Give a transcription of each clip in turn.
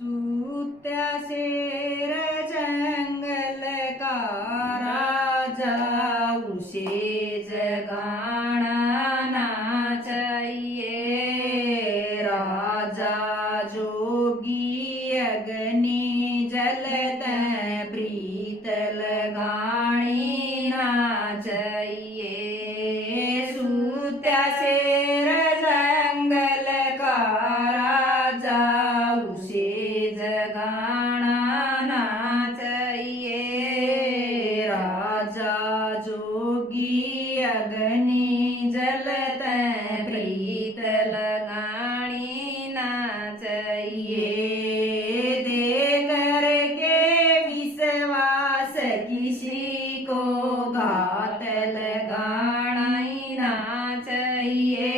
सूत्या शेर जंगल का राजा उसे जगाना ना चाहिए। राजा जोगी अग्नि जलत प्रीत लगानी ना चाहिए। सूत्या शेर जंगल का राजा उसे जगाना ना चाहिए। राजा जोगी अग्नि जलत प्रीत लगानी ना चाहिए। दे करके विश्वास किसी को घात लगाना ही ना चाहिए।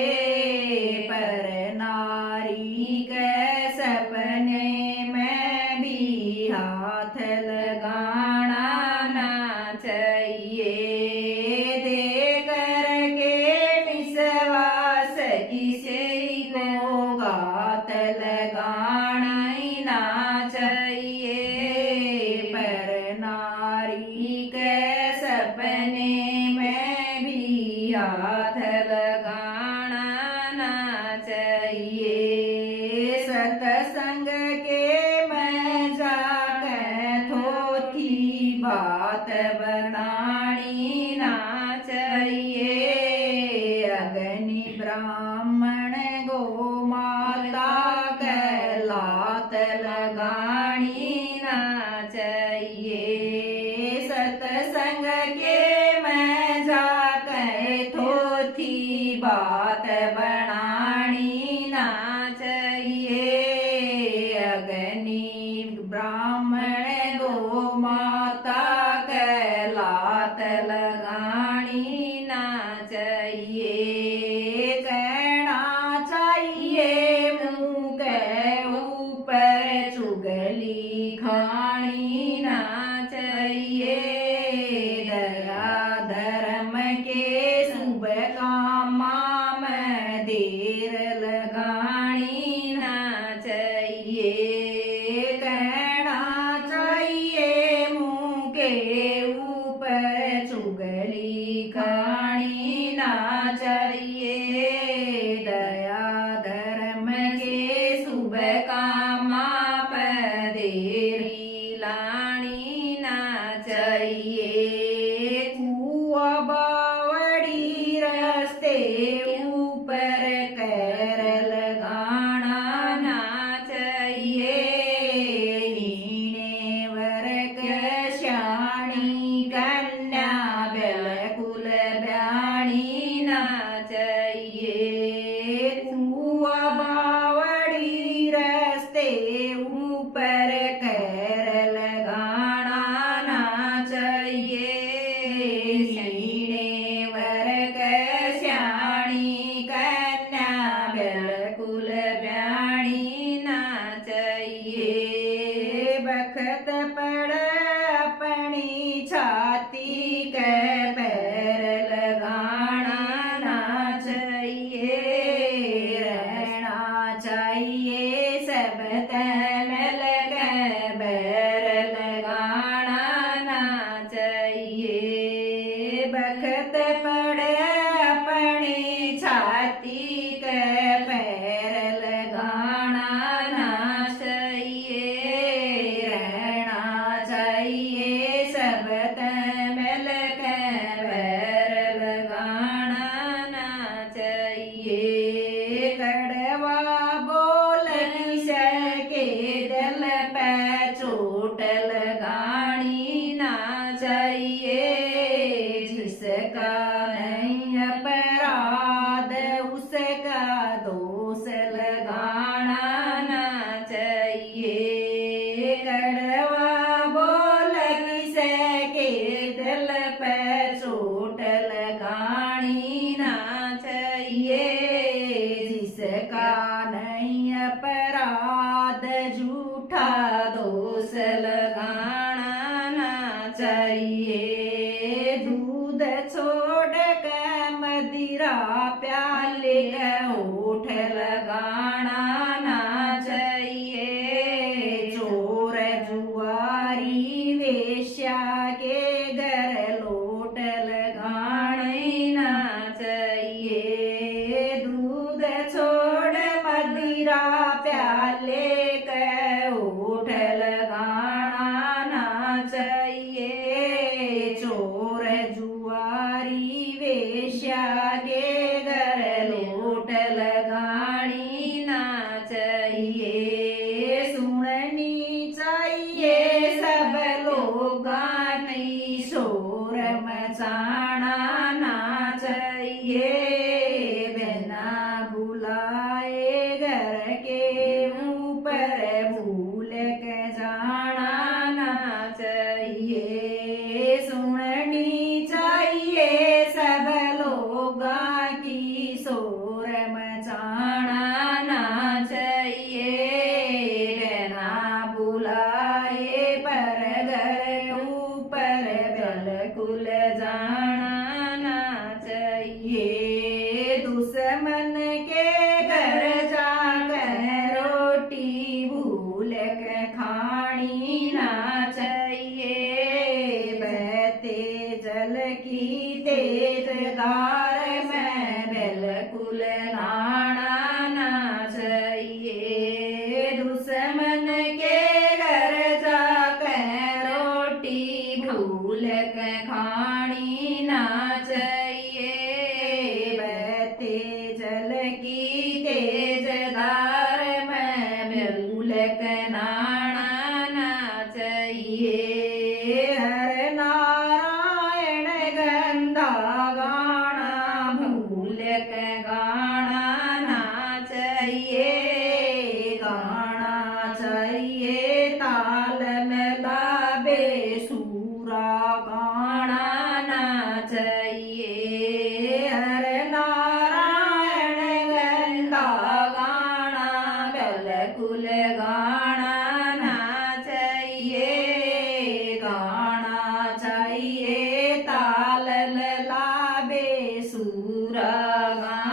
पर नारी के सपने में भी हाथ लगाना ना चाहिए। दे करके विश्वास किसी को घात लगाना ही ना चाहिए। पर नारी के सपने में भी हाथ लगाना ना चाहिए। सत्संग के में जाकर थोथी बात बनानी ना चाहिए। अग्नि ब्राह्मण गो माता के लात लगानी ना चाहिए। सत्संग के में जाकर थोथी बात बनानी ना चाहिए। अग्नि ब्राह्मण गो माता के लात लगानी ना चाहिए। कहना चाहिए मुँह के ऊपर चुगली खानी ना चाहिए। दया धर्म के शुभ कामा में देर लगानी ना चाहिए। कहना चाहिए मुँह के ऊपर चुगली खानी ना चाहिए। दया धर्म के शुभ कामा पर देरी लानी ना चाहिए। कुआ बावड़ी रस्ते ऊपर कर लगाना ना चाहिए। हीने वर्ग श्याणी कन्या बिल्कुल ब्याणी ना चाहिए। कुआ बावड़ी रस्ते ऊपर कर लगाना ना चाहिए। हीने वर्ग श्याणी कन्या बिल्कुल ब्याणी ना चाहिए। बखत पड़ अपनी छाती के पैर लगाना ना चाहिए। रहना चाहिए सब मिल के बैर लगाना ना चाहिए। बखत पड़े अपनी छाती के पैर लगाना ना चाहिए। रहना चाहिए सब मिल के बैर लगाना ना चाहिए। कड़वा बोल सके दिल पे चोट लगानी ना चाहिए। जिसका नहीं अपराध उसका दोष लगाना ना चाहिए। कड़वा बोल सके दिल पे चोट लगानी ना चाहिए। जिसका नहीं अपराध झूठा दोष लगाना ना चाहिए। दूध छोड़ के मदिरा प्याले होठ लगाना ना चाहिए। पर भूल के जाना ना चाहिए। सुननी चाहिए सब लोगा की, शोर मचाना ना चाहिए। रहना बुलाए पर घर ऊपर बिल्कुल जाना ना चाहिए। दुश्मन के घर जाकर रोटी भूल के खानी ना चाहिए। बहते जल की तेज धार में बिल्कुल नहाना ना चाहिए। दुश्मन के घर जाकर रोटी भूल के खानी ना चाहिए। बहते जल की तेज धार में बिल्कुल के नहाना ना चाहिए। हर नारायण गंधा गाना भूल के गाना ना चाहिए। गाना चाहिए ताल मिला बेसुरा गाना ना चाहिए। हर नारायण गंधा गाना बिल्कुल गाना ना चाहिए। गाना चाहिए ताल मिला बेसुरा गाना